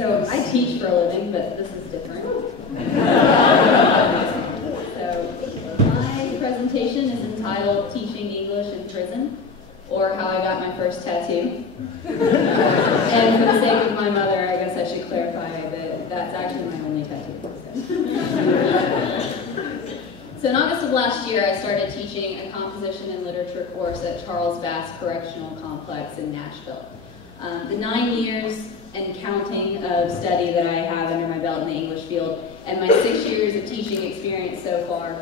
So I teach for a living, but this is different. So my presentation is entitled Teaching English in Prison, or How I Got My First Tattoo. And for the sake of my mother, I guess I should clarify that that's actually my only tattoo. So in August of last year, I started teaching a composition and literature course at Charles Bass Correctional Complex in Nashville. The 9 years and counting of study that I have under my belt in the English field and my 6 years of teaching experience so far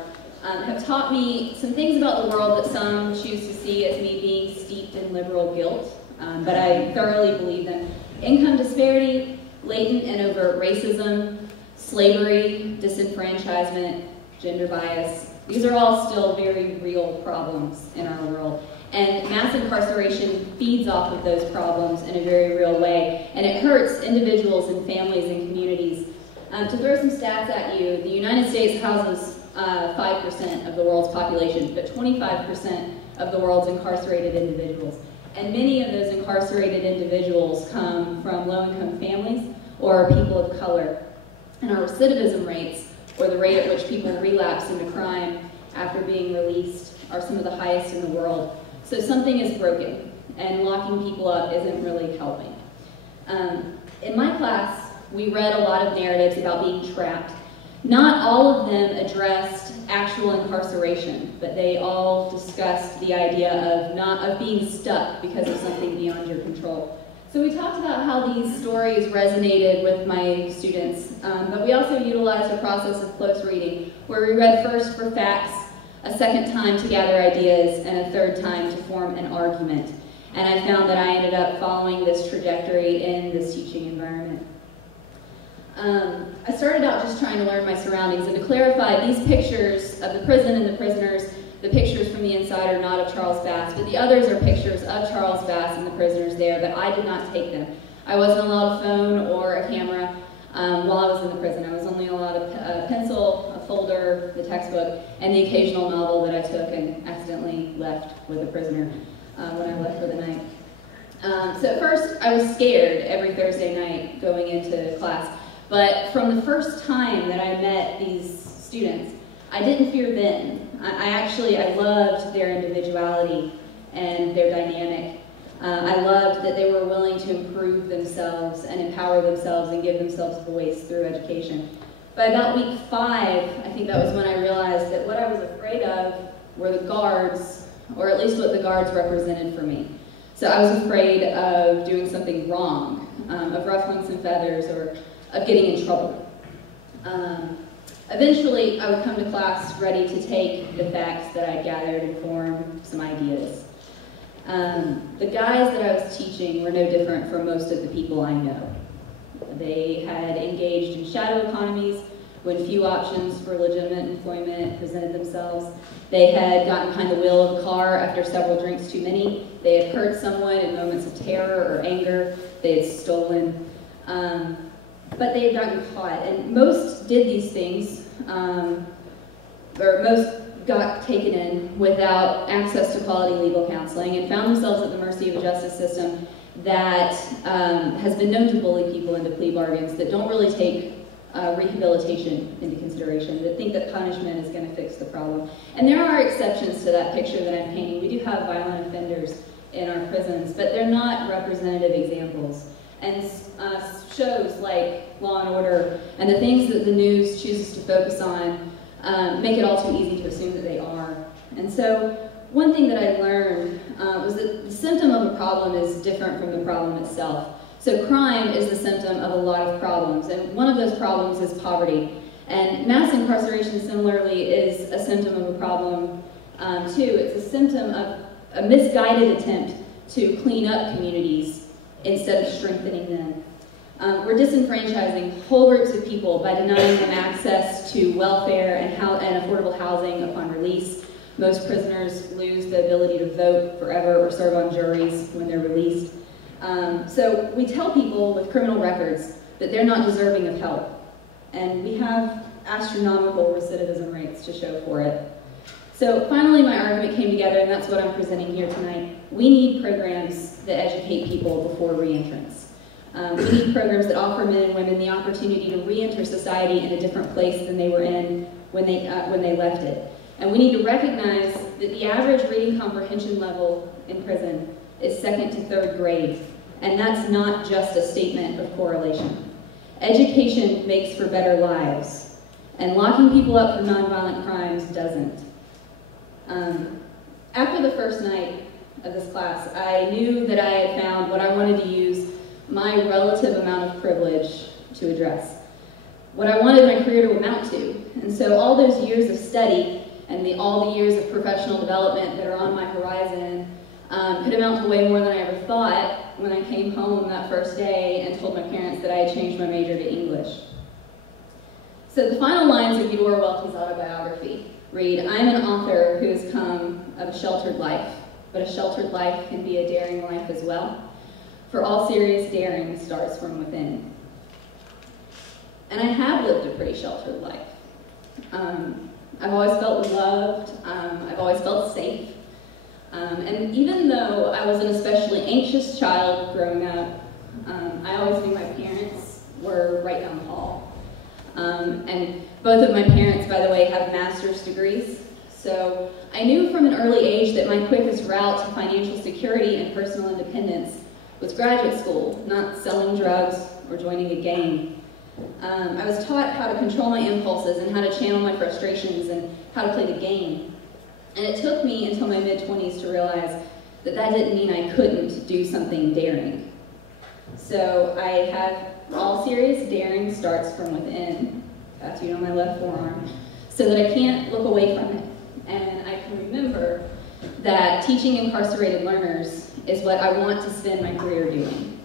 have taught me some things about the world that some choose to see as me being steeped in liberal guilt, but I thoroughly believe them. Income disparity, latent and overt racism, slavery, disenfranchisement, gender bias. These are all still very real problems in our world. And mass incarceration feeds off of those problems in a very real way. And it hurts individuals and families and communities. To throw some stats at you, the United States houses 5% of the world's population, but 25% of the world's incarcerated individuals. And many of those incarcerated individuals come from low-income families or people of color. And our recidivism rates, or the rate at which people relapse into crime after being released, are some of the highest in the world. So something is broken, and locking people up isn't really helping. In my class, we read a lot of narratives about being trapped. Not all of them addressed actual incarceration, but they all discussed the idea of being stuck because of something beyond your control. So we talked about how these stories resonated with my students, but we also utilized a process of close reading, where we read first for facts, a second time to gather ideas, and a third time to form an argument. And I found that I ended up following this trajectory in this teaching environment. I started out just trying to learn my surroundings, and to clarify, these pictures of the prison and the prisoners, the pictures from the inside are not of Charles Bass, but the others are pictures of Charles Bass and the prisoners there, but I did not take them. I wasn't allowed a phone or a camera while I was in the prison. I was only allowed a pencil, a folder, the textbook, and the occasional novel that I took and accidentally left with a prisoner when I left for the night. So at first, I was scared every Thursday night going into class, but from the first time that I met these students, I didn't fear then. I loved their individuality and their dynamic. I loved that they were willing to improve themselves and empower themselves and give themselves voice through education. By about week 5, I think that was when I realized that what I was afraid of were the guards, or at least what the guards represented for me. So I was afraid of doing something wrong, of ruffling some feathers, or of getting in trouble. Eventually, I would come to class ready to take the facts that I gathered and form some ideas. The guys that I was teaching were no different from most of the people I know. They had engaged in shadow economies when few options for legitimate employment presented themselves. They had gotten behind the wheel of a car after several drinks too many. They had hurt someone in moments of terror or anger. They had stolen. But they had gotten caught, and most did these things, or most got taken in without access to quality legal counseling and found themselves at the mercy of a justice system that has been known to bully people into plea bargains, that don't really take rehabilitation into consideration, that think that punishment is going to fix the problem. And there are exceptions to that picture that I'm painting. We do have violent offenders in our prisons, but they're not representative examples. And shows like Law and Order and the things that the news chooses to focus on make it all too easy to assume that they are. And so one thing that I learned was that the symptom of a problem is different from the problem itself. So crime is the symptom of a lot of problems, and one of those problems is poverty. And mass incarceration, similarly, is a symptom of a problem too. It's a symptom of a misguided attempt to clean up communities instead of strengthening them. We're disenfranchising whole groups of people by denying them access to welfare and affordable housing upon release. Most prisoners lose the ability to vote forever or serve on juries when they're released. So we tell people with criminal records that they're not deserving of help. And we have astronomical recidivism rates to show for it. So finally my argument came together, and that's what I'm presenting here tonight. We need programs that educate people before reentrance. We need programs that offer men and women the opportunity to re-enter society in a different place than they were in when they left it. And we need to recognize that the average reading comprehension level in prison is 2nd to 3rd grade, and that's not just a statement of correlation. Education makes for better lives, and locking people up for nonviolent crimes doesn't. After the first night of this class, I knew that I had found what I wanted to use my relative amount of privilege to address, what I wanted my career to amount to. And so all those years of study and all the years of professional development that are on my horizon could amount to way more than I ever thought when I came home that first day and told my parents that I had changed my major to English. So the final lines of Eudora Welty's autobiography read, "I am an author who has come of a sheltered life, but a sheltered life can be a daring life as well. For all serious daring starts from within." And I have lived a pretty sheltered life. I've always felt loved, I've always felt safe. And even though I was an especially anxious child growing up, I always knew my parents were right down the hall. And both of my parents, by the way, have master's degrees. So I knew from an early age that my quickest route to financial security and personal independence was graduate school, not selling drugs or joining a gang. I was taught how to control my impulses and how to channel my frustrations and how to play the game. And it took me until my mid-20s to realize that that didn't mean I couldn't do something daring. So I have all serious daring starts from within, tattooed on my left forearm, so that I can't look away from it. And I can remember that teaching incarcerated learners is what I want to spend my career doing.